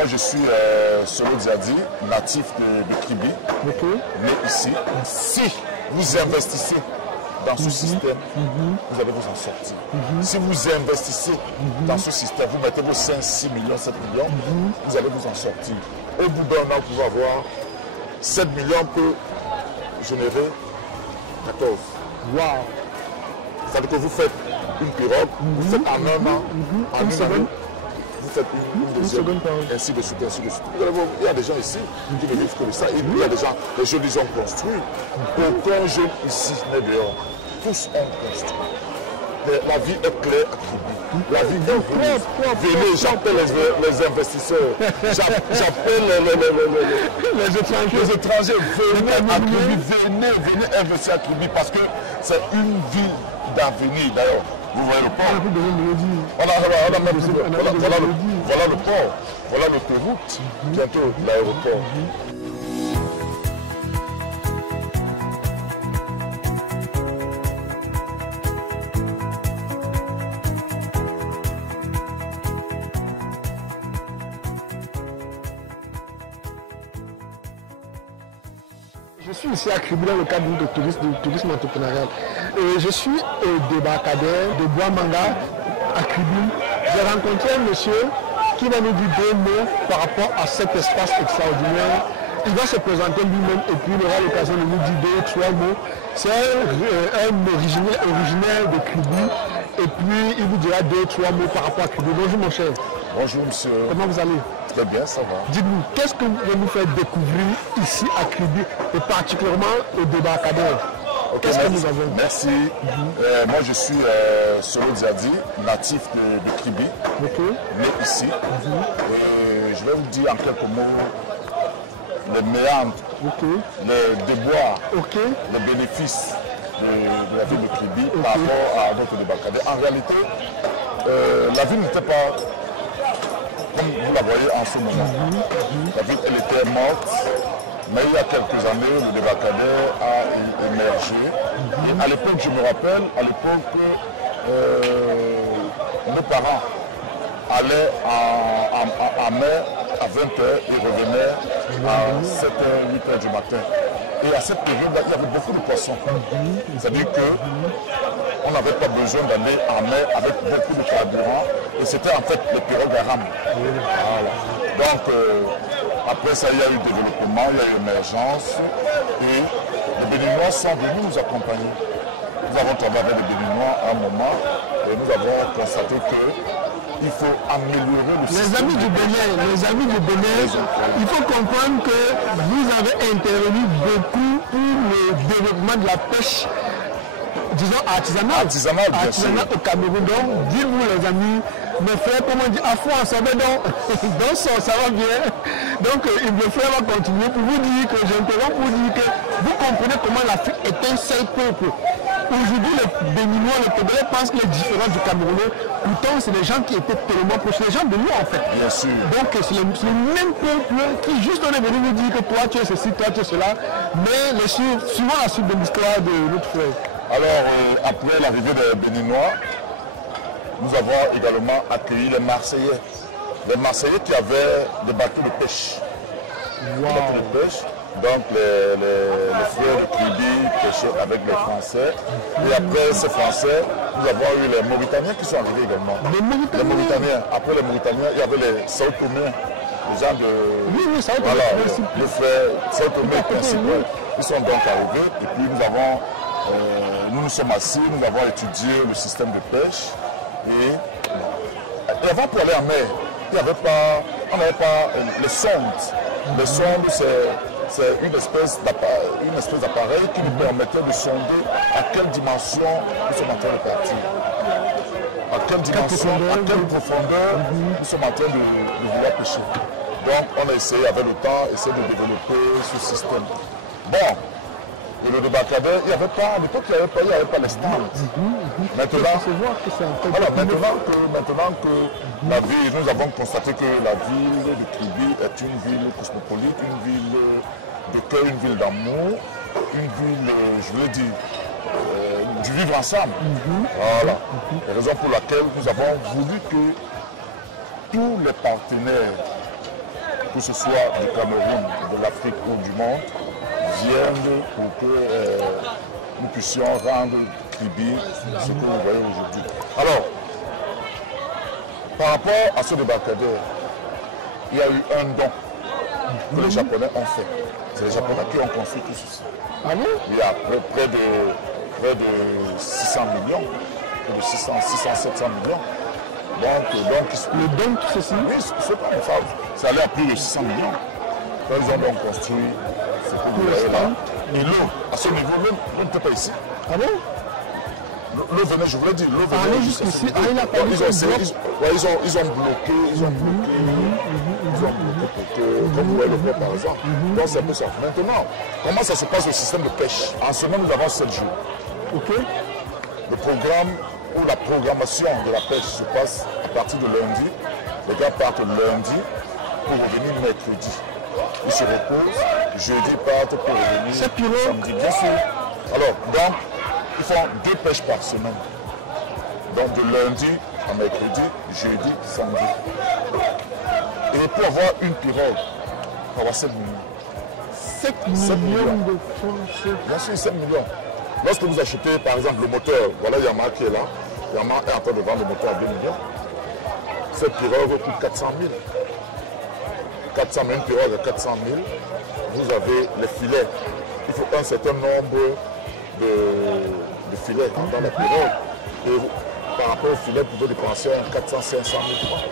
Moi, je suis Solo Diadi, natif de Kribi, né ici. Si vous investissez dans ce système, vous allez vous en sortir. Si vous investissez dans ce système, vous mettez vos 5, 6 millions, 7 millions, vous allez vous en sortir. Au bout d'un an, vous pouvez avoir 7 millions peut générer 14. Wow. C'est-à-dire que vous faites une pirogue, vous faites en un an, en une année, vous faites une deuxième, ainsi de suite, ainsi de suite. Il y a des gens ici qui ne vivent que de ça. Il y a des gens, les jeunes, ils ont construit. Aucun jeune ici n'est dehors. Tous ont construit. La vie est claire à Kribi. La vie est heureuse. Venez, j'appelle les investisseurs. J'appelle les étrangers. Venez à Kribi. Venez investir à Kribi parce que c'est une vie d'avenir d'ailleurs. Vous voyez le port. Voilà le port. Voilà l'autoroute. Bientôt l'aéroport. Je suis ici à Kribi dans le cadre du tourisme entrepreneurial. Je suis débarcadère de Bois-Manga à Kribi. J'ai rencontré un monsieur qui va nous dire 2 mots par rapport à cet espace extraordinaire. Il va se présenter lui-même et puis il aura l'occasion de nous dire 2 ou 3 mots. C'est un originaire de Kribi et puis il vous dira 2 ou 3 mots par rapport à Kribi. Bonjour mon cher. Bonjour monsieur. Comment vous allez? Très bien, ça va. Dites-nous, qu'est-ce que vous voulez nous faire découvrir ici à Kribi et particulièrement au débarcadère? Qu'est-ce que nous avons? Merci. Moi je suis Solo Diadi, natif de Kribi, né ici. Et je vais vous dire en quelques mots les méandres, les déboires, les bénéfices de la ville de Kribi par rapport à notre débarcadère. En réalité, la ville n'était pas comme vous la voyez en ce moment. La ville, elle était morte, mais il y a quelques années, le débarcadère a émergé. Et à l'époque, je me rappelle, à l'époque, nos parents allaient en mer à 20h et revenaient à 7h, 8h du matin. Et à cette période-là, il y avait beaucoup de poissons. C'est-à-dire qu'on n'avait pas besoin d'aller en mer avec beaucoup de carburant. Et c'était en fait les pirogues à rame. Voilà. Donc, après ça, il y a eu le développement, il y a eu l'émergence. Et les Béninois sont venus nous accompagner. Nous avons travaillé avec les Béninois à un moment et nous avons constaté qu'il faut améliorer le système. Les amis du Bénin, il faut comprendre que vous avez intervenu beaucoup pour le développement de la pêche, disons artisanale au Cameroun. Donc, dites-vous les amis, mes frères, comment dire, à fond ensemble, donc ça va bien. Donc, mes frères vont continuer pour vous dire que j'interromps pour dire que vous comprenez comment l'Afrique est un seul peuple. Aujourd'hui, les Béninois, les Togolais pensent que les différences du Camerounais, pourtant, c'est des gens qui étaient tellement proches, les gens de nous en fait. Bien sûr. Donc, c'est le même peuple qui juste on est venu nous dire que toi tu es ceci, toi tu es cela, mais suivant la suite de l'histoire de notre frère. Alors, après l'arrivée des Béninois, nous avons également accueilli les Marseillais. Les Marseillais qui avaient des bateaux de pêche. Des bateaux de pêche. Donc les frères de Kribi pêchaient avec les Français. Et après ces Français, nous avons eu les Mauritaniens qui sont arrivés également. Les Mauritaniens. Après les Mauritaniens, il y avait les Sao Tomé, les gens de... Oui, Sao Tomé. Voilà, les frères Sao Tomé principaux. Ils sont donc arrivés. Et puis nous nous sommes assis, nous avons étudié le système de pêche. Et avant pour aller en mer, on n'avait pas les sondes. Les sondes, c'est une espèce d'appareil qui nous permettait de sonder à quelle dimension nous sommes en train de partir. À quelle dimension, à quelle profondeur nous sommes en train de vouloir pêcher. Donc on a essayé avec le temps, de développer ce système. Bon, et le débarcadère, il n'y avait pas, à l'époque il n'y avait pas les stands. Maintenant que la ville, nous avons constaté que la ville de Kribi est une ville cosmopolite, une ville de cœur, une ville d'amour, une ville, je veux dire, du vivre ensemble. Voilà. La raison pour laquelle nous avons voulu que tous les partenaires que ce soit du Cameroun, de l'Afrique ou du monde, viennent pour que nous puissions rendre tribut ce que nous voyons aujourd'hui. Alors, par rapport à ce débarcadère, il y a eu un don que les Japonais ont fait. C'est les Japonais qui ont construit tout ceci. Ah bon? Il y a près de 600 millions, près de 600, 700 millions. Donc, le don, tout ceci? Oui, ça allait à plus de 600 millions. Ils ont donc construit ce que vous voyez là. Et l'eau, à ce niveau, l'eau n'était pas ici. Ah bon? L'eau venait, je voulais dire, l'eau venait. Ah, jusqu'ici, il a pas ils ont bloqué, pour que, comme vous voyez le bloc par exemple. Donc c'est un peu ça. Maintenant, comment ça se passe le système de pêche? En semaine, nous avons 7 jours. Ok. Le programme ou la programmation de la pêche se passe à partir de lundi. Les gars partent lundi pour revenir mercredi. Ils se reposent, jeudi partent pour revenir samedi, bien sûr. Alors, donc, ils font 2 pêches par semaine. Donc de lundi à mercredi, jeudi, samedi. Et pour avoir une pirogue, il faut avoir 7 millions. 7 millions de francs. Bien sûr, 7 millions. Lorsque vous achetez par exemple le moteur, voilà Yamaha qui est là. Yamaha est en train de vendre le moteur à 2 millions. Cette pirogue coûte 400 000. 400 000, une pirogue à 400 000. Vous avez les filets. Il faut un certain nombre de filets dans la pirogue. Et par rapport au filet, vous pouvez dépenser 400 500 000 francs.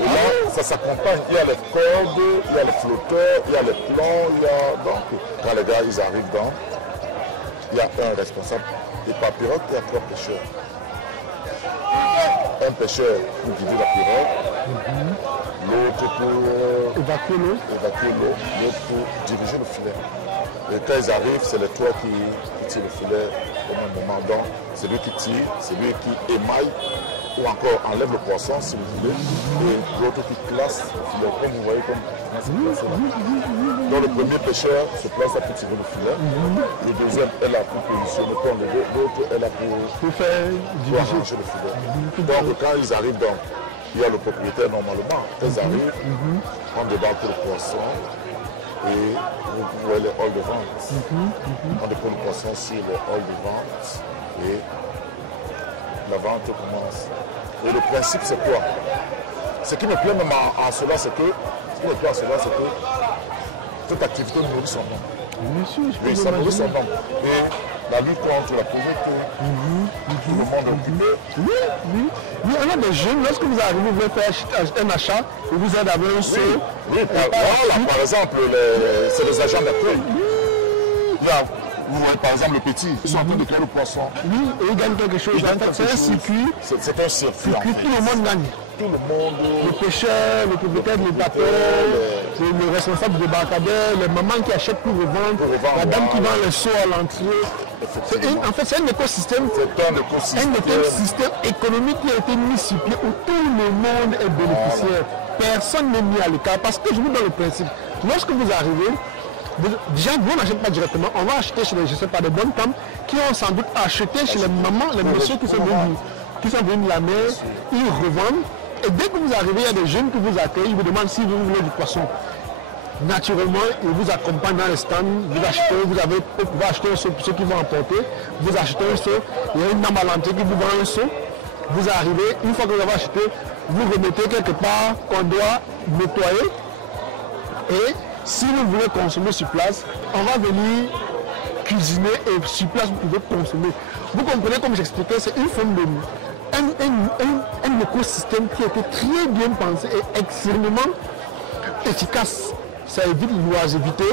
Et là, ça s'accompagne. Il y a les cordes, il y a les flotteurs, il y a les plans, il y a... Donc, quand les gars, ils arrivent dans, il y a un responsable. Et par pirogue, il y a 3 pêcheurs. Un pêcheur pour guider la pirogue, l'autre pour évacuer l'eau, l'autre pour diriger le filet. Et quand ils arrivent, c'est les 3 qui tirent le filet au même moment. Donc, c'est lui qui tire, c'est lui qui émaille ou encore enlève le poisson si vous voulez, et l'autre qui classe le filet, comme vous voyez comme c'est placé là. Donc le premier pêcheur se place là pour tirer le filet, le deuxième est là pour positionner, pour enlever, l'autre est là pour arranger le filet. Donc quand ils arrivent, donc, il y a le propriétaire normalement, quand ils arrivent, on débarque le poisson et vous voyez les halls de vente. On dépose le poisson sur les halls de vente et la vente commence. Et le principe, c'est quoi? Ce qui me plaît même en cela, c'est que toute activité nourrit son homme. Oui, ça nourrit son homme. Et la lutte contre la pauvreté, tout le monde est occupé. Oui. On a des jeunes, lorsque vous arrivez, vous voulez faire un achat, et vous êtes avec un seau. Oui, par exemple, c'est les agents d'accueil. Là, vous voyez par exemple le petit, ils sont en train de créer le poisson. Oui, et ils gagnent quelque chose. C'est un circuit. C'est un circuit. Tout le monde gagne. Tout le monde. Le pêcheur, le propriétaire, le batteur, le responsable du débarcadère, les mamans qui achètent pour revendre, la dame qui vend les seaux à l'entrée. En fait, c'est un écosystème. C'est un écosystème économique qui a été mis sur pied où tout le monde est bénéficiaire. Personne n'est mis à l'écart parce que je vous donne le principe. Lorsque vous arrivez, déjà, vous n'achetez pas directement, on va acheter chez les, je sais pas, des bonnes femmes qui ont sans doute acheté chez les mamans, les messieurs qui sont venus de la mer, ils revendent. Et dès que vous arrivez, il y a des jeunes qui vous accueillent, ils vous demandent si vous voulez du poisson. Naturellement, ils vous accompagnent dans les stands, vous achetez, vous pouvez acheter un seau pour ceux qui vont emporter, vous achetez un seau, il y a une dame à l'entrée qui vous vend un seau, vous arrivez, une fois que vous avez acheté, vous remettez quelque part qu'on doit nettoyer. Et si vous voulez consommer sur place, on va venir cuisiner et sur place vous pouvez consommer. Vous comprenez, comme j'expliquais, c'est une forme de un écosystème qui a été très bien pensé et extrêmement efficace. Ça évite l'oisiveté,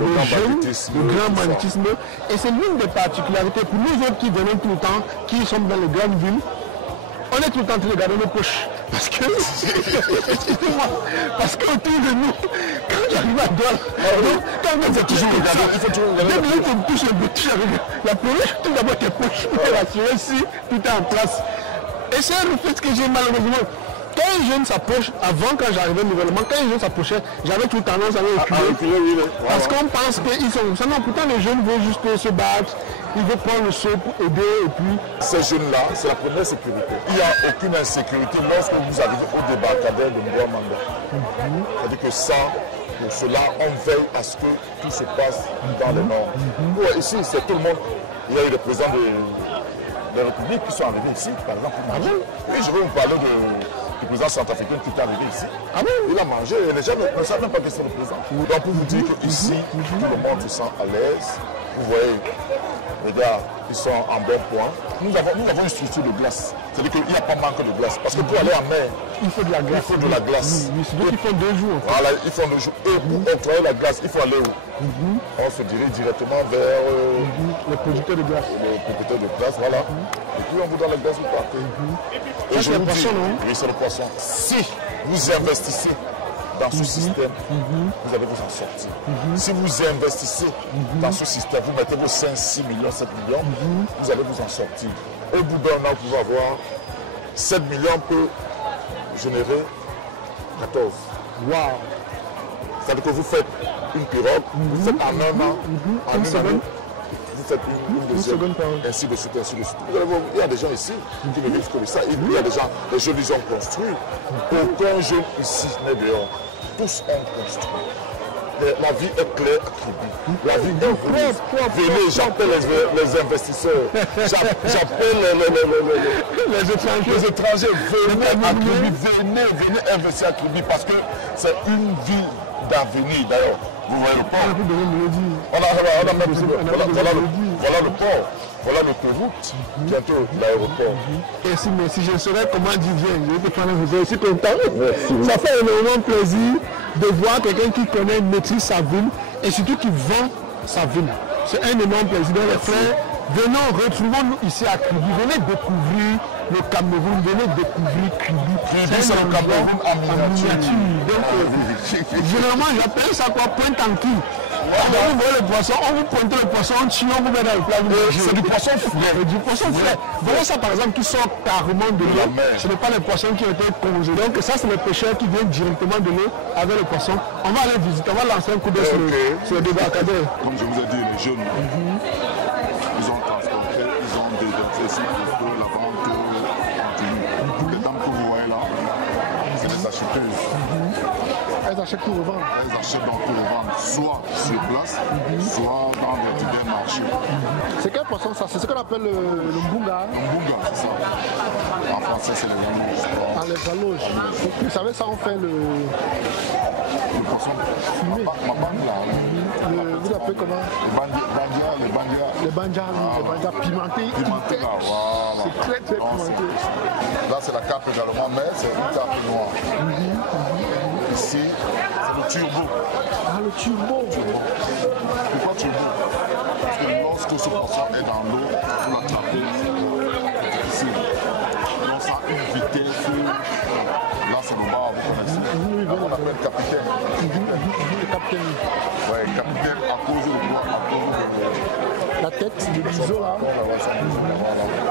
le grand banditisme. Et c'est l'une des particularités pour nous autres qui venons tout le temps, qui sommes dans les grandes villes. On est tout le temps en train de garder nos poches. Parce que, excusez-moi, parce qu'autour de nous, quand j'arrive à Douala, quand on est toujours regardé, il faut toujours regarder. Dès que tu touches un peu, la première chose, tout d'abord tes poches, pour rassurer si tout est en place. Et c'est un fait que j'ai malheureusement. Quand les jeunes s'approchent, avant quand j'arrivais nouvellement, quand les jeunes s'approchaient, j'avais tout tendance à les reculer. Parce qu'on pense qu'ils sont. Non, pourtant les jeunes veulent juste se battre. il veut prendre le saut pour aider et puis... Ces jeunes-là, c'est la première sécurité. Il n'y a aucune insécurité lorsque vous arrivez au débarcadère de Mbouamanda. C'est-à-dire que ça, pour cela, on veille à ce que tout se passe dans les normes. Ouais, ici, c'est tout le monde. Il y a eu des présidents de la République qui sont arrivés ici, par exemple. Oui, je vais vous parler du président centrafricain qui est arrivé ici. Il a mangé et les gens ne savent même pas que c'est le président. Donc pour vous dire qu'ici, tout le monde se sent à l'aise. Vous voyez, les gars, ils sont en bon point. Nous avons une structure de glace. C'est-à-dire qu'il n'y a pas manque de glace. Parce que pour aller en mer, il faut de la glace. Il faut de la glace. Donc ils font 2 jours. Voilà, ils font 2 jours. Et pour octroyer la glace, il faut aller où? On se dirige directement vers les producteurs de glace. Les producteurs de glace, voilà. Et puis on vous donne la glace, vous partez. Et je vous dis, oui, c'est le poisson. Si vous investissez dans ce système, vous allez vous en sortir. Si vous investissez dans ce système, vous mettez vos 5, 6 millions, 7 millions, vous allez vous en sortir. Au bout d'un an, vous pouvez avoir 7 millions peut générer 14. Wow. C'est-à-dire que vous faites une pirogue, vous faites en un an, en une année, vous faites une deuxième, ainsi de suite, ainsi de suite. Il y a des gens ici qui ne vivent que ça. Il y a des gens, les jeunes, ils ont construit. Aucun jeune ici n'est dehors. Tous ont construit. La vie est claire à Kribi. La vie est rose. Venez, j'appelle les investisseurs. J'appelle les étrangers. Venez à Kribi. Venez investir à Kribi parce que c'est une vie d'avenir d'ailleurs. Vous voyez le port. On a même plus voilà le port. Voilà l'autoroute, bientôt l'aéroport. Merci. Je saurais comment tu viens. Je vais te prendre un je suis content. Merci. Ça fait énormément plaisir de voir quelqu'un qui connaît, maîtrise sa ville et surtout qui vend sa ville. C'est un énorme plaisir. Donc les frères, venons, retrouvons-nous ici à Kribi. Venez découvrir le Cameroun, venez découvrir Kribi. C'est le Cameroun en miniature. Donc, généralement, j'appelle ça quoi, Pointe-en-Qui. Vous voyez le poisson, on vous pointe le poisson, on tue, on vous met dans le plat. C'est du poisson frais. Du poisson frais. Voilà ça par exemple qui sort carrément de l'eau. Ce n'est pas les poissons qui ont été congelés. Donc ça c'est les pêcheurs qui viennent directement de l'eau avec le poisson. On va aller visiter, on va lancer un coup d'œil sur le débarcadère. Comme je vous ai dit, les jeunes, ils ont transporté, ils ont déversé ici pour que la vente continue. Les dames que vous voyez là, c'est des acheteuses. Elles achètent pour revendre. Elles achètent donc pour revendre, soit sur place, soit dans des divers marchés. C'est quel poisson ça? C'est ce qu'on appelle le mbunga. Le mbunga, c'est ça. En français, c'est les valouges. Ah, les valouges. Vous savez, ça, on fait le poisson fumé. Ma bande là. Vous appelez comment? Les bandias pimentés. Pimentés là, voilà. C'est très pimenté. Là, c'est la cape également, mais c'est une cape noire. Ici, c'est le turbo. Ah, le turbo. Pourquoi turbo? Parce que lorsque ce poisson est dans l'eau, vous l'attrapez, c'est difficile. On sent une vitesse. Là, c'est le bar, vous connaissez. Là, on appelle capitaine. Le capitaine. Oui, capitaine à cause de quoi? À cause de la tête, le biseau là.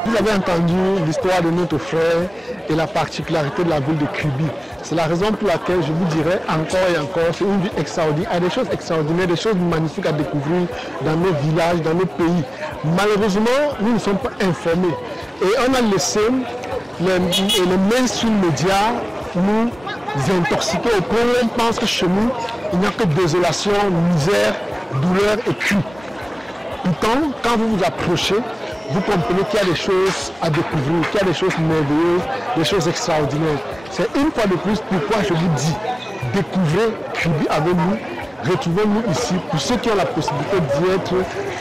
Vous avez entendu l'histoire de notre frère et la particularité de la ville de Kribi. C'est la raison pour laquelle je vous dirais encore et encore, c'est une ville extraordinaire. Il y a des choses extraordinaires, des choses magnifiques à découvrir dans nos villages, dans nos pays. Malheureusement, nous ne sommes pas informés. Et on a laissé les mainstream médias nous intoxiquer au point où on pense que chez nous, il n'y a que désolation, misère, douleur et cul. Pourtant, quand vous vous approchez, vous comprenez qu'il y a des choses à découvrir, qu'il y a des choses merveilleuses, des choses extraordinaires. C'est une fois de plus pourquoi je vous dis, découvrez Kribi avec nous, retrouvez-nous ici, pour ceux qui ont la possibilité d'y être,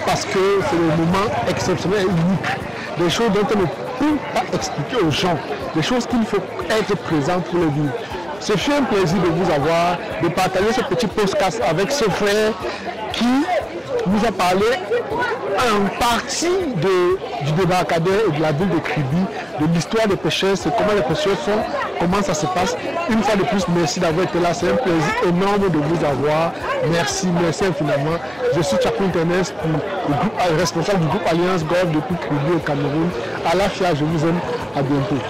parce que c'est le moment exceptionnel et unique. Des choses dont on ne peut pas expliquer aux gens, des choses qu'il faut être présent pour les vivre. Ce fut un plaisir de vous avoir, de partager ce petit podcast avec ce frère qui nous a parlé en partie du débarcadère et de la ville de Kribi, de l'histoire des pêcheurs, c'est comment les pêcheurs font, comment ça se passe. Une fois de plus, merci d'avoir été là, c'est un plaisir énorme de vous avoir. Merci infiniment. Je suis Chapeau Internet, responsable du groupe Alliance Golf depuis Kribi au Cameroun. À la FIA, je vous aime, à bientôt.